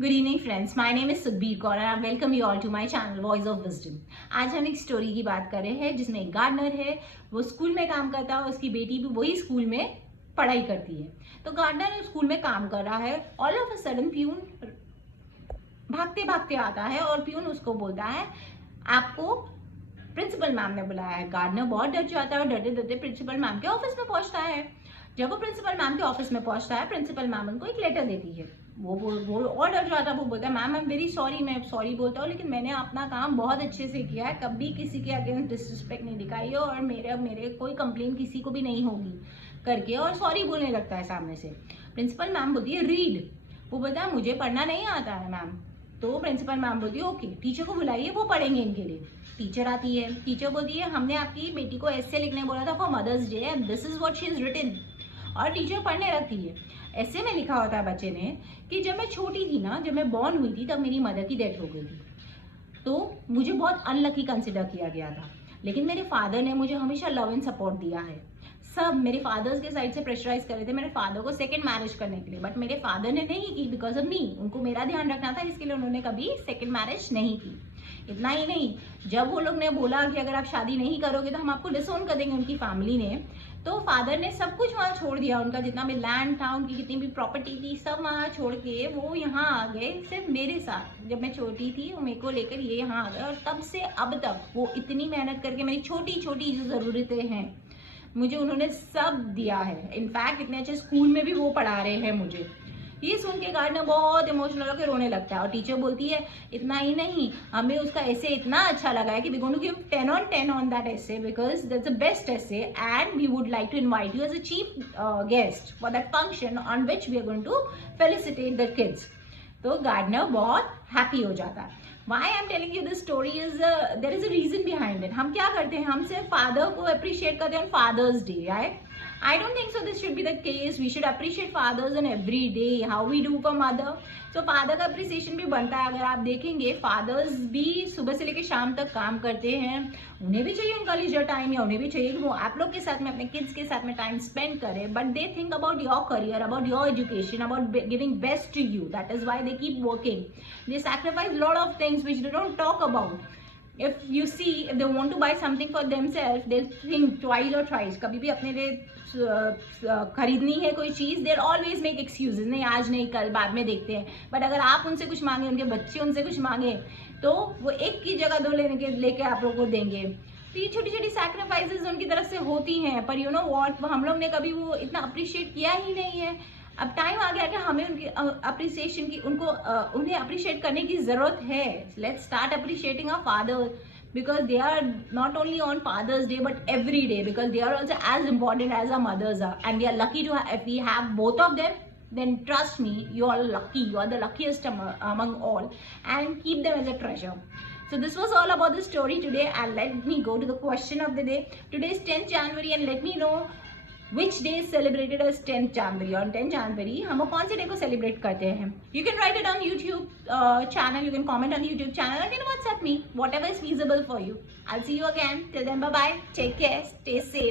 Good evening friends, my name is Sukhbir Kaur and I welcome you all to my channel voice of wisdom. आज हम एक story की बात कर रहे हैं जिसमें एक गार्डनर है, वो स्कूल में काम करता है और उसकी बेटी भी वही स्कूल में पढ़ाई करती है। तो गार्डनर स्कूल में काम कर रहा है, all of a sudden peon भागते भागते आता है और प्यून उसको बोलता है आपको प्रिंसिपल मैम ने बुलाया है। गार्डनर बहुत डर जाता है और डरते डरते प्रिंसिपल मैम के ऑफिस में पहुंचता है। जब वो प्रिंसिपल मैम के ऑफिस में पहुंचता है, प्रिंसिपल मैम उनको एक लेटर देती है। वो और डर जाता है। वो बोलता है ma'am I am very sorry, मैं सॉरी बोलता हूँ, लेकिन मैंने अपना काम बहुत अच्छे से किया है, कभी किसी के अगेंस्ट डिसरिस्पेक्ट नहीं दिखाई है और मेरे कोई कंप्लेन किसी को भी नहीं होगी करके, और सॉरी बोलने लगता है सामने से। प्रिंसिपल मैम बोलती है रीड। वो बोलता है मुझे पढ़ना नहीं आता है मैम। तो प्रिंसिपल मैम बोलती है ओके, टीचर को बुलाइए, वो पढ़ेंगे इनके लिए। टीचर आती है, टीचर बोलती है हमने आपकी बेटी को ऐसे लिखने बोला था for mother's day and this is what she is written. और टीचर पढ़ने लगती है। ऐसे में लिखा होता है बच्चे ने कि जब मैं छोटी थी ना, जब मैं बॉर्न हुई थी, तब मेरी मदर की डेथ हो गई थी, तो मुझे बहुत अनलकी कंसिडर किया गया था। लेकिन मेरे फादर ने मुझे हमेशा लव एंड सपोर्ट दिया है। सब मेरे फादर्स के साइड से प्रेशराइज कर रहे थे मेरे फादर को सेकंड मैरिज करने के लिए, बट मेरे फादर ने नहीं की बिकॉज ऑफ मी। उनको मेरा ध्यान रखना था, इसके लिए उन्होंने कभी सेकंड मैरिज नहीं की। इतना ही नहीं, जब वो लोग ने बोला कि अगर आप शादी नहीं करोगे तो हम आपको डिसोन कर देंगे, उनकी फैमिली ने, तो फादर ने सब कुछ वहाँ छोड़ दिया। उनका जितना भी लैंड था, उनकी जितनी भी प्रॉपर्टी थी, सब वहाँ छोड़ के वो यहाँ आ गए सिर्फ मेरे साथ। जब मैं छोटी थी वो मेरे को लेकर ये यहाँ आ गए, और तब से अब तक वो इतनी मेहनत करके मेरी छोटी छोटी जो ज़रूरतें हैं मुझे उन्होंने सब दिया है। इनफैक्ट इतने अच्छे स्कूल में भी वो पढ़ा रहे हैं मुझे। ये सुन के गार्डनर बहुत इमोशनल होकर रोने लगता है। और टीचर बोलती है इतना ही नहीं, हमें उसका ऐसे इतना अच्छा लगा है कि we going to give 10 on 10 on that essay because that's the best essay and we would like to invite you as a chief guest for that function on which we are going to felicitate the kids। तो gardener बहुत happy हो जाता है। Why I'm telling you this story is there is a reason behind it। हम क्या करते हैं, हम सिर्फ फादर को अप्रिशिएट करते हैं on Father's Day, right? I don't think so this should be the case। We should appreciate fathers on every day how we do for mother। So father का appreciation भी बनता है। अगर आप देखेंगे fathers भी सुबह से लेकर शाम तक काम करते हैं, उन्हें भी चाहिए उनका लीजर टाइम, या उन्हें भी चाहिए कि वो आप लोग के साथ में, अपने किड्स के साथ में टाइम स्पेंड करें। But they think about your career, about your education, about giving best to you. That is why they keep working. They sacrifice lot of things which they don't talk about. If you see, if they want to buy something for themselves, they'll think twice or thrice। कभी भी अपने लिए खरीदनी है कोई चीज़, they'll always make excuses। नहीं, आज नहीं, कल, बाद में देखते हैं। बट अगर आप उनसे कुछ मांगे, उनके बच्चे उनसे कुछ मांगे, तो वो एक की जगह दो लेके आप लोग को देंगे। तो ये छोटी छोटी सैक्रिफाइसेस उनकी तरफ से होती हैं, पर यू नो व्हाट, हम लोग ने कभी वो इतना अप्रिशिएट किया ही नहीं है। अब टाइम आ गया कि हमें उनकी अप्रिसिएशन की, उन्हें अप्रिशिएट करने की जरूरत है। Let's start appreciating our father because they are not only on Father's Day but every day, because they are also as important as our mothers are, and we are lucky to have, if we have both of them, then trust me, you are lucky, you are the luckiest among all, and keep them as a treasure। So this was all about the story today, and let me go to the question of the day। Today is 10th January and let me know which day is celebrated as 10th January। on 10th January हम कौन से day को celebrate करते हैं? You can write it on YouTube channel, you can comment on the YouTube channel, or you can WhatsApp me, whatever is feasible for you। I'll see you again, till then bye bye, take care, stay safe।